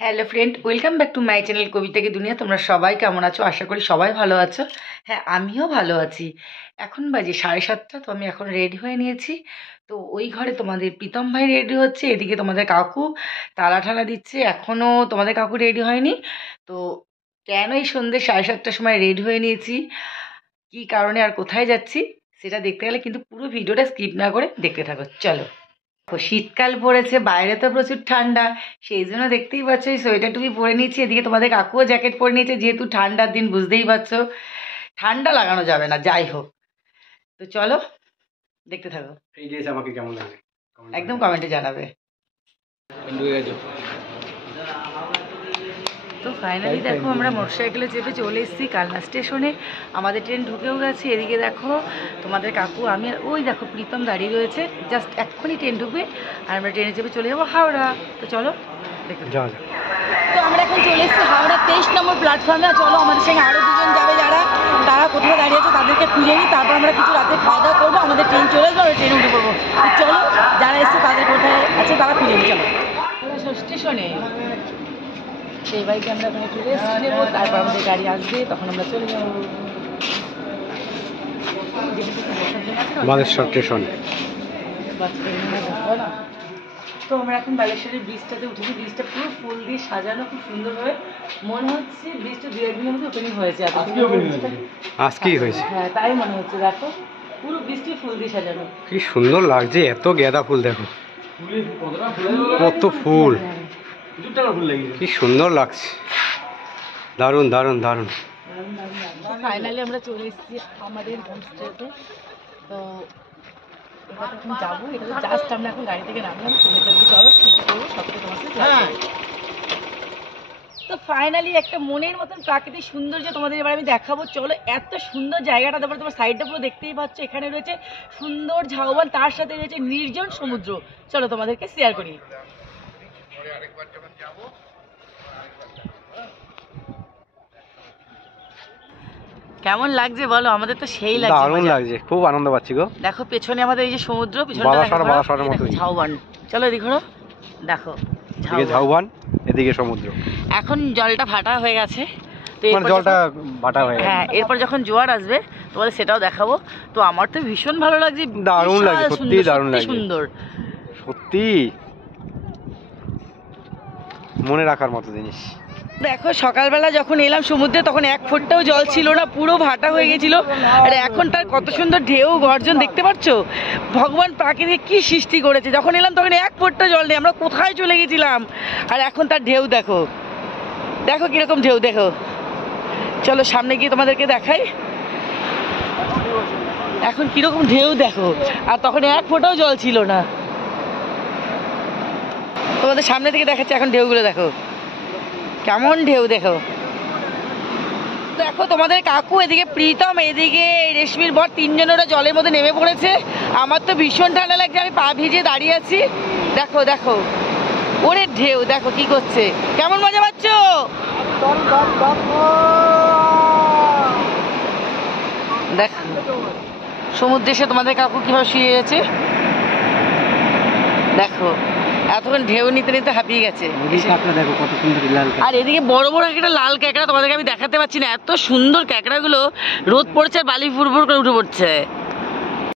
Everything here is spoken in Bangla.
Hello friend, welcome back to my channel Kavita ki Duniya. তোমরা সবাই কেমন আছো? আশা করি সবাই ভালো আছো। হ্যাঁ, আমিও ভালো আছি। এখন বাজে 7:30। তো আমি এখন রেডি হয়ে নিয়েছি। তো ওই ঘরে তোমাদের প্রীতম ভাই রেডি হচ্ছে, এদিকে তোমাদের কাকু তালা ঠালা দিচ্ছে। এখনও তোমাদের কাকু রেডি হয়নি। তো কেন এই সন্ধ্যে 7:30টার সময় রেডি হয়ে নিয়েছি, কী কারণে আর কোথায় যাচ্ছি সেটা দেখতে গেলে কিন্তু পুরো ভিডিওটা স্কিপ না করে দেখতে থাকো। চলো। শীতকাল পড়েছে, বাইরে তো প্রচুর ঠান্ডা, সেই জন্য দেখতেই পাচ্ছ এই সোয়েটারটুকুই পরে নিয়েছি। এদিকে তোমাদের কাকুও জ্যাকেট পরে নিয়েছে, যেহেতু ঠান্ডার দিন বুঝতেই পারছো ঠান্ডা লাগানো যাবে না। যাই হোক, তো চলো দেখতে থাকো। এই ড্রেস আমাকে কেমন লাগে একদম কমেন্টে জানাবে। তো ফাইনালি দেখো আমরা মোটরসাইকেলে চেপে চলে এসেছি কালনা স্টেশনে। আমাদের ট্রেন ঢুকেও গেছে। এদিকে দেখো তোমাদের কাকু, আমি আর ওই দেখো প্রীতম দাঁড়িয়ে রয়েছে। জাস্ট এক্ষুনি ট্রেন ঢুকবে আর আমরা ট্রেনে চেপে চলে যাবো হাওড়া। তো চলো দেখতে যাওয়া যাক। তো আমরা এখন চলে এসেছি হাওড়া 23 নম্বর প্ল্যাটফর্মে। চলো আমাদের সঙ্গে আরও দুজন যাবে, তারা কোথায় দাঁড়িয়ে আছে তাদেরকে খুঁজে নিই, তারপর আমরা কিছু রাতে খাওয়া দাওয়া করবো। আমাদের ট্রেন চলে আসবে, আমরা ট্রেনে উঠে পড়বো। চলো যারা এসছে তাদের কোথায় আছে তারা খুঁজে নিই। চলো স্টেশনে সেই বাইকে আমরা ওখানে একটু রেস্ট নেবো, তারপর আমাদের গাড়ি আসবে, তখন আমরা চলে যাবো বালেশ্বর স্টেশন। তো আমরা এখন বালেশ্বরের ব্রিজটাতে উঠেছি। ব্রিজটা পুরো ফুল দিয়ে সাজানো, খুব সুন্দরভাবে। মনে হচ্ছে ব্রিজটা 2-1 দিনের মধ্যে ওপেনিং হয়েছে। আজকেই হয়েছে। হ্যাঁ, তাই মনে হচ্ছে। দেখো পুরো ব্রিজটি ফুল দিয়ে সাজানো, কি সুন্দর লাগছে। এত গাঁদা ফুল, দেখো কত ফুল, কি সুন্দর লাগছে। দারুণ দারুণ দারুণ। ফাইনালি আমরা চলে এসেছি আমাদের হোমস্টেতে। তো এবার এখন যাবো। এটা তো জাস্ট আমরা এখন গাড়ি থেকে নামলাম। তুমি তো চলো কী করবো সব থেকে তোমার সাথে। তো ফাইনালি একটা মনের মতন প্রাকৃতিক সৌন্দর্য তোমাদের এবার আমি দেখাবো। চলো, এত সুন্দর জায়গাটা, তারপরে তোমার সাইডটা পুরো দেখতেই পাচ্ছ। এখানে রয়েছে সুন্দর ঝাউবন, তার সাথে রয়েছে নির্জন সমুদ্র। চলো তোমাদেরকে শেয়ার করি। কেমন লাগছে বলো? আমাদের তো সেই লাগছে, দারুণ লাগছে, খুব আনন্দ পাচ্ছি গো। দেখো পেছনে আমাদের এই যে সমুদ্র, ঝাউবন। চলো এদিকে ঘোরো, দেখো ঝাউবন, এদিকে সমুদ্র। এখন জলটা ভাটা হয়ে গেছে। তো জলটা ভাটা হয়ে গেছে। হ্যাঁ, এরপর যখন জোয়ার আসবে তোমাদের সেটাও দেখাবো। তো আমার তো ভীষণ ভালো লাগছে, দারুণ লাগছে, সত্যি দারুণ লাগছে, সুন্দর সত্যি মনে রাখার মতো জিনিস। দেখো সকালবেলা যখন এলাম সমুদ্রে তখন 1 ফোঁটাও জল ছিল না, পুরো ভাটা হয়ে গেছিল। আর এখন তার কত সুন্দর ঢেউ গর্জন, দেখতে পাচ্ছ? ভগবান প্রাকৃতিক কি সৃষ্টি করেছে। যখন এলাম তখন 1 ফোঁটা জল নেই, আমরা কোথায় চলে গেছিলাম। আর এখন তার ঢেউ দেখো, দেখো কিরকম ঢেউ, দেখো। চলো সামনে গিয়ে তোমাদেরকে দেখাই এখন কিরকম ঢেউ দেখো। আর তখন 1 ফোঁটাও জল ছিল না। তোমাদের সামনে থেকে দেখাচ্ছি এখন ঢেউগুলো, দেখো কেমন ঢেউ, দেখো। দেখো তোমাদের কাকু, এদিকে প্রীতম, এদিকে রেশমির বর, 3 জন ওরা জলের মধ্যে নেমে পড়েছে। আমার তো ভীষণ ঠান্ডা লাগছে, আমি পা ভিজে দাঁড়িয়ে আছি। দেখো দেখো ওরে ঢেউ, দেখো কি করছে, কেমন মজা পাচ্ছ? দেখো সমুদ্রে এসে তোমাদের কাকু কিভাবে শুয়ে গেছে, দেখো এতক্ষণ ঢেউ নিতে নিতে হাঁপিয়ে গেছে। আর এদিকে বড় বড় একটা লাল ক্যাকড়া, তোমাদেরকে আমি দেখাতে পারছি না, এত সুন্দর ক্যাকড়াগুলো। রোদ পড়ছে আর বালি ফুরফুর করে উঠে পড়ছে।